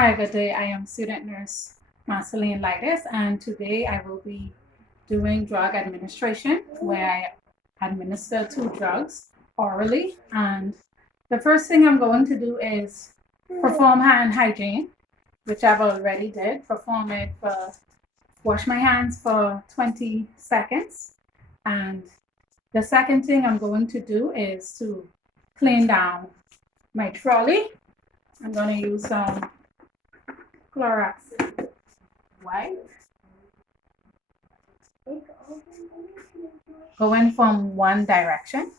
Hi, good day. I am student nurse Marceline Lightis, and today I will be doing drug administration where I administer two drugs orally. And the first thing I'm going to do is perform hand hygiene, which I've already did. Wash my hands for 20 seconds. And the second thing I'm going to do is to clean down my trolley. I'm going to use some Clorox wipe. Going from one direction,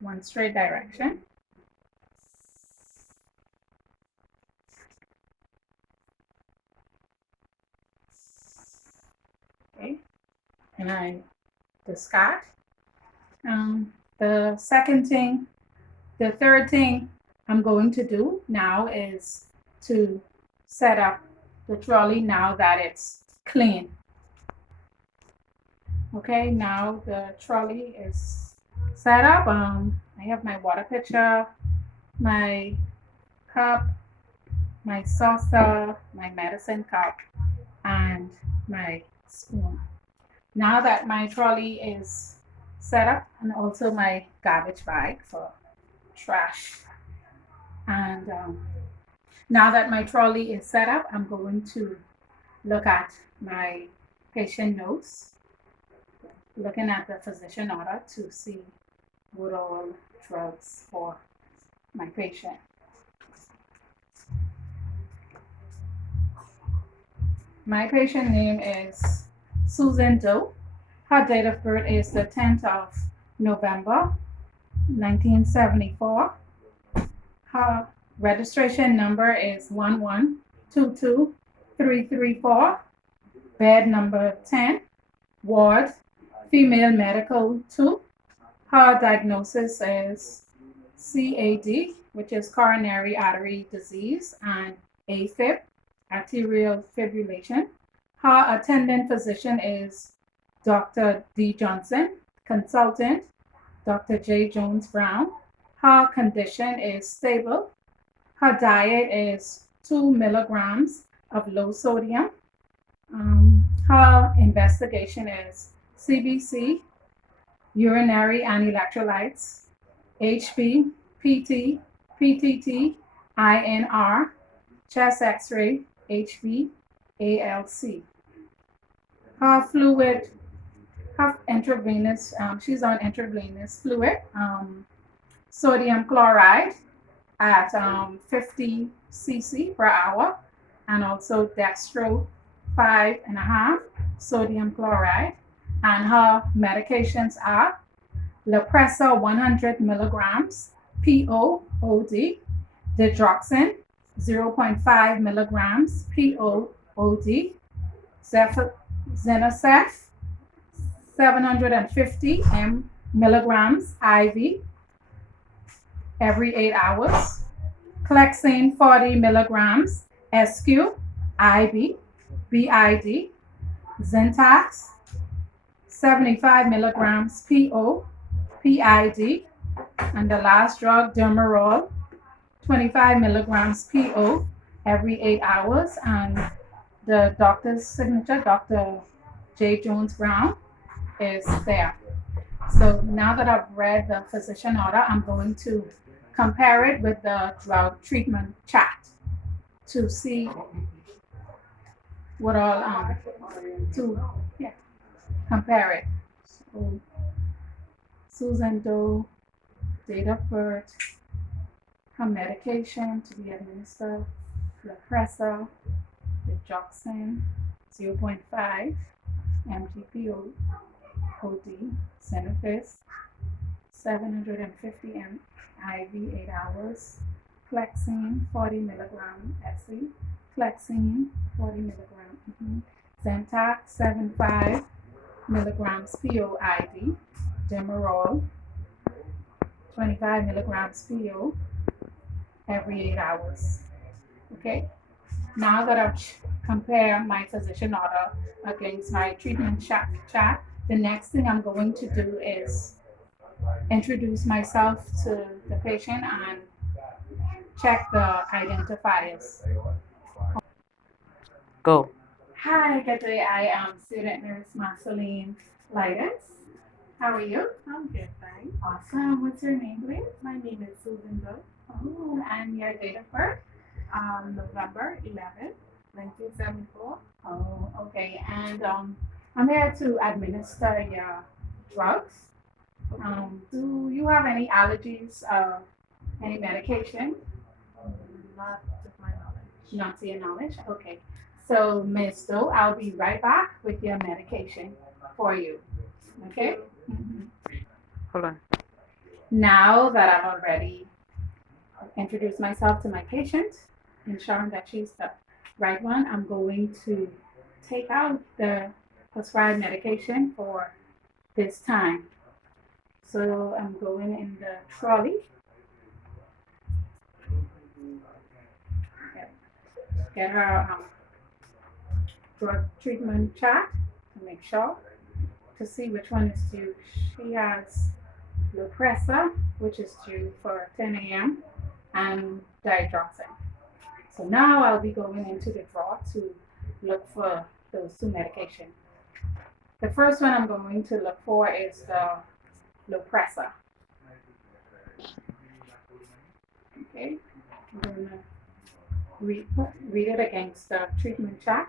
one straight direction. Okay, and I discard. The third thing I'm going to do now is to set up the trolley now that it's clean. Okay, now the trolley is set up. I have my water pitcher, my cup, my saucer, my medicine cup, and my spoon. Now that my trolley is set up, and also my garbage bag for trash. And now that my trolley is set up, I'm going to look at my patient notes, looking at the physician order to see what all drugs for my patient. My patient name is Susan Doe. Her date of birth is the 10th of November, 1974. Her registration number is 1122334. Bed number 10. Ward, female medical 2. Her diagnosis is CAD, which is coronary artery disease, and AFib, arterial fibrillation. Her attending physician is Dr. D. Johnson, consultant, Dr. J. Jones Brown. Her condition is stable. Her diet is 2 milligrams of low sodium. Her investigation is CBC, urinary and electrolytes, HB, PT, PTT, INR, chest x-ray, HB, ALC. Her fluid, her intravenous, she's on intravenous fluid, sodium chloride at 50 cc per hour, and also dextro 5.5 sodium chloride. And her medications are Lepresa 100 milligrams POOD, Digoxin 0.5 milligrams POOD, Zenocef 750 milligrams IV every 8 hours, Clexane 40 milligrams SQ IV, BID, Zentox 75 milligrams PO, PID, and the last drug, Demerol, 25 milligrams PO every 8 hours. And the doctor's signature, Dr. J. Jones Brown, is there. So now that I've read the physician order, I'm going to compare it with the drug treatment chart to see what all, compare it. So, Susan Doe, date of birth, her medication to be administered, Lepresa, Digoxin, 0.5 mg POD, Zenofis, 750 mg IV 8 hours, Clexane 40 milligram SC, Clexane 40 milligram, Zentox 75 milligrams POID, Demerol 25 milligrams PO every 8 hours. Okay, now that I've compared my physician order against my treatment chart, the next thing I'm going to do is introduce myself to the patient and check the identifiers. Go. Hi, good day. I am student nurse Marceline Lightus. How are you? I'm good, thanks. Awesome. What's your name, please? My name is Susan Doe. Oh, and your date of birth? November 11th, 1974. Oh, okay. And I'm here to administer your drugs. Do you have any allergies? Any medication? Not to my knowledge. Not to your knowledge. Okay. So, Miss Doe, I'll be right back with your medication for you. Okay. Mhm. Hold on. Now that I've already introduced myself to my patient, ensuring that she's the right one, I'm going to take out the prescribed medication for this time. So I'm going in the trolley. Get her drug treatment chart to make sure to see which one is due. She has Lopressa, which is due for 10 a.m. and digoxin. So now I'll be going into the drawer to look for those two medications. The first one I'm going to look for is the Lopressa. Okay, I'm going to read it against the treatment chart.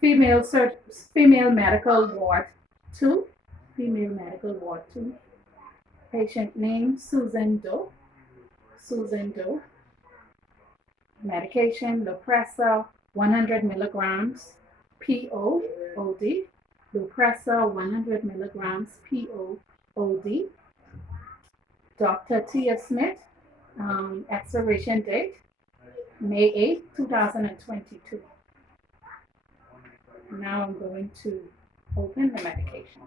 Female medical ward 2. Female medical ward 2. Patient name Susan Doe. Susan Doe. Medication Lopressa 100 milligrams POOD. Lopressa 100 milligrams POOD. Dr. Tia Smith. Expiration date May 8, 2022. Now I'm going to open the medication.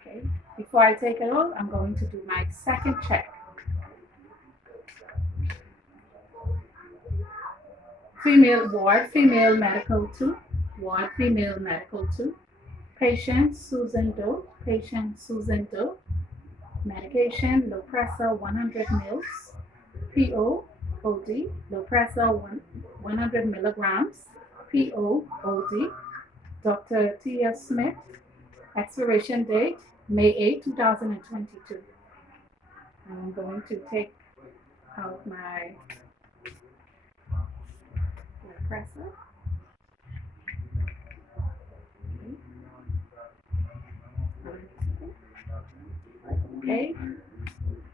Okay. Before I take it out, I'm going to do my second check. Female ward, female medical 2. Ward, female medical 2. Patient Susan Doe. Patient Susan Doe. Medication Lopressa 100 mils. POOD. Lopressa 100 milligrams. POOD. Dr. Tia Smith. Expiration date May 8, 2022. I'm going to take out my Lopressa. Okay.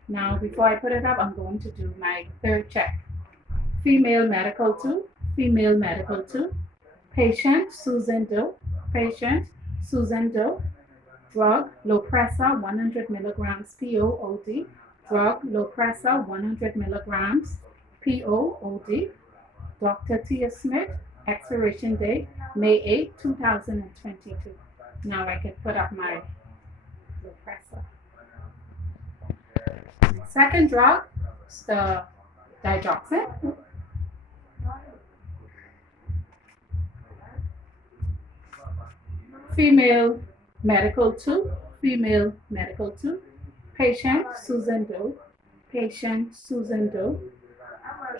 Now, before I put it up, I'm going to do my third check. Female medical 2. Female medical 2. Patient Susan Doe. Patient Susan Doe. Drug Lopressa 100 milligrams POOD. Drug Lopressa 100 milligrams POOD. Dr. Tia Smith. Expiration date May 8, 2022. Now I can put up my Lopressa. Second drug is the digoxin. Female medical 2. Female medical 2. Patient Susan Doe. Patient Susan Doe.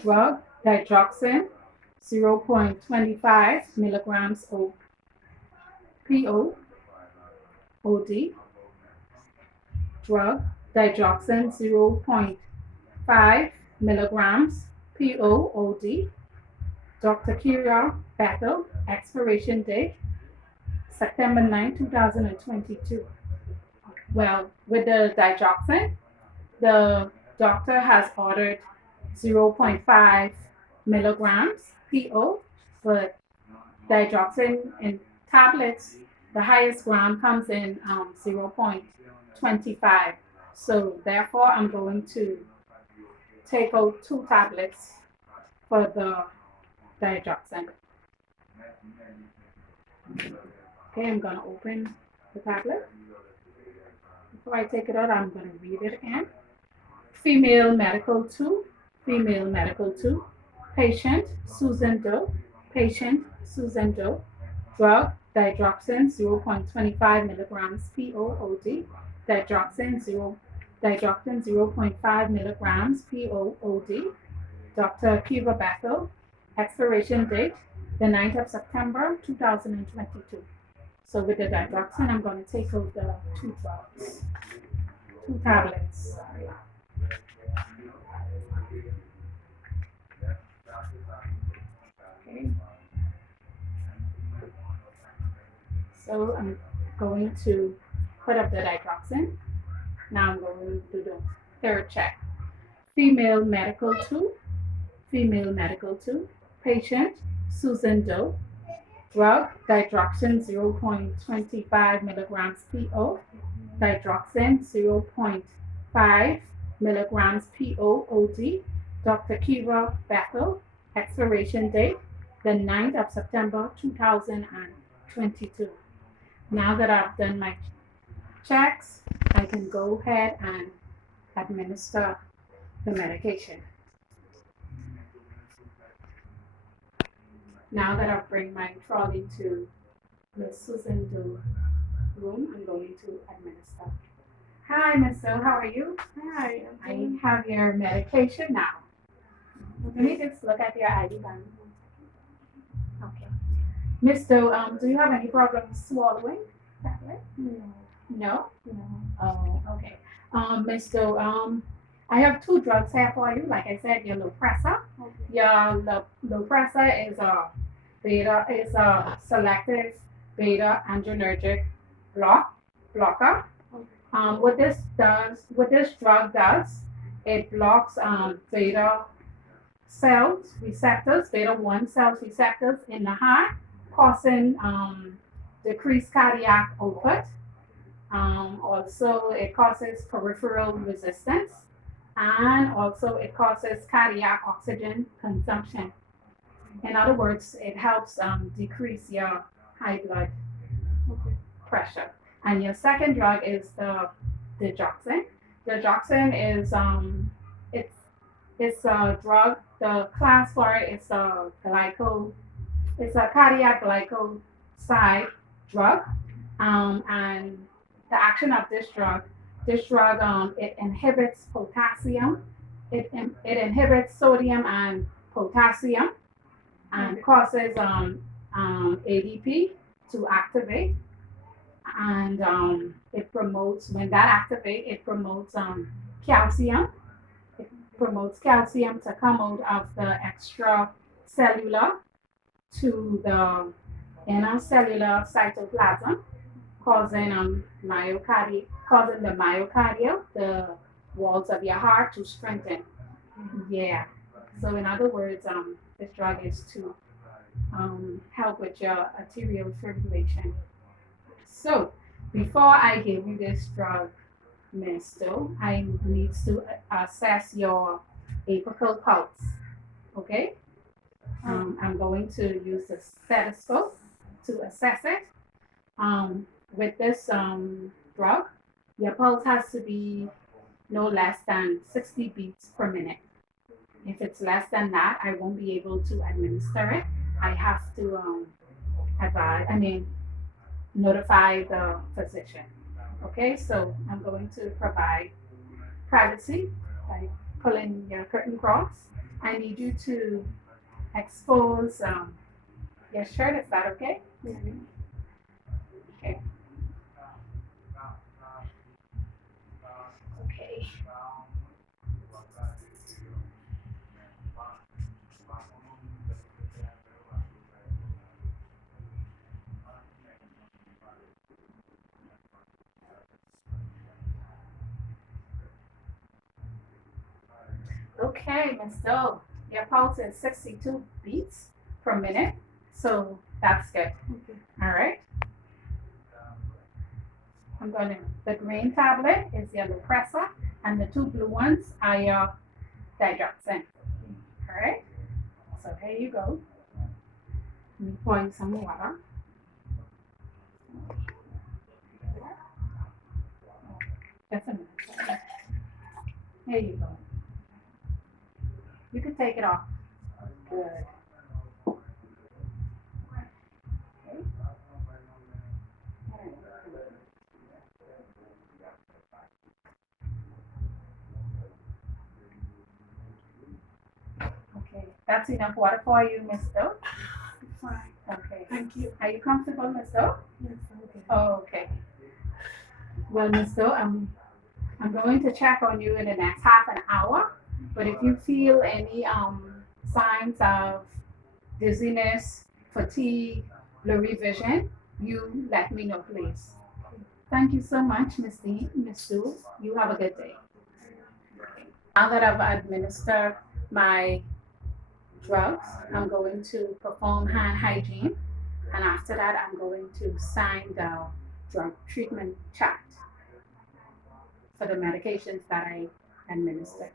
Drug digoxin 0.25 milligrams POOD. Drug digoxin 0.5 milligrams POOD. Dr. Kira Bethel. Expiration date September 9, 2022. Well, with the digoxin, the doctor has ordered 0.5 milligrams PO, but digoxin in tablets, the highest gram comes in 0.25. So therefore, I'm going to take out 2 tablets for the digoxin. Okay, I'm going to open the tablet. Before I take it out, I'm going to read it again. Female medical 2. Female medical 2. Patient Susan Doe. Patient Susan Doe. Drug digoxin 0.25 milligrams POOD. Digoxin 0.5 milligrams POOD. Dr. Kiva Bethel, expiration date the 9th of September 2022. So with the digoxin, I'm going to take out the two drugs, two tablets. Okay. So I'm going to put up the digoxin. Now I'm going to do the third check. Female medical 2, female medical 2, patient Susan Doe, drug digoxin 0.25 milligrams PO, digoxin 0.5 milligrams PO OD, Dr. Kiva Bethel, expiration date the 9th of September 2022. Now that I've done my checks, I can go ahead and administer the medication. Now that I've bring my trolley to Miss Susan Doe room, I'm going to administer. Hi, Miss Doe, how are you? Hi. I have your medication now. Let me just look at your ID band. Okay. Miss Doe, do you have any problems swallowing? No. No? No. Oh, okay. Miss Doe, I have two drugs here for you. Like I said, your Lopressa. Okay. Your Lopressa is a selective beta adrenergic blocker. Okay. What this drug does, it blocks beta cells receptors, beta 1 cells receptors in the heart, causing decreased cardiac output. Also, it causes peripheral resistance, and also it causes cardiac oxygen consumption. In other words, it helps decrease your high blood Okay. pressure. And your second drug is the digoxin. Digoxin is it's a drug. The class for it is it's a cardiac glycoside drug. And the action of this drug it inhibits potassium. It inhibits sodium and potassium and causes ADP to activate, and it promotes when that activates, it promotes calcium. It promotes calcium to come out of the extracellular to the inner cellular cytoplasm, causing causing the myocardial, the walls of your heart to strengthen. Yeah. So in other words, this drug is to help with your arterial fibrillation. So before I give you this drug, Miss Doe, I need to assess your apical pulse. Okay. I'm going to use the stethoscope to assess it. With this drug, your pulse has to be no less than 60 beats per minute. If it's less than that, I won't be able to administer it. I have to notify the physician. Okay, so I'm going to provide privacy by pulling your curtain cross. I need you to expose your shirt. Is that okay? Mhm. Okay. Okay. Okay, Miss Doe, your pulse is 62 beats per minute, so that's good. Okay. All right. The green tablet is your Lopressa, and the two blue ones are your digoxin. All right. So here you go. Let me pour you some water. Just a minute. Here you go. You can take it off. Good. That's enough water for you, Miss Doe? Fine. Okay. Thank you. Are you comfortable, Miss Doe? Yes, okay. Oh, okay. Well, Miss Doe, I'm going to check on you in the next half an hour. But if you feel any signs of dizziness, fatigue, blurry vision, you let me know, please. Thank you so much, Miss Doe. You have a good day. Now that I've administered my drugs, I'm going to perform hand hygiene, and after that, I'm going to sign the drug treatment chart for the medications that I administered.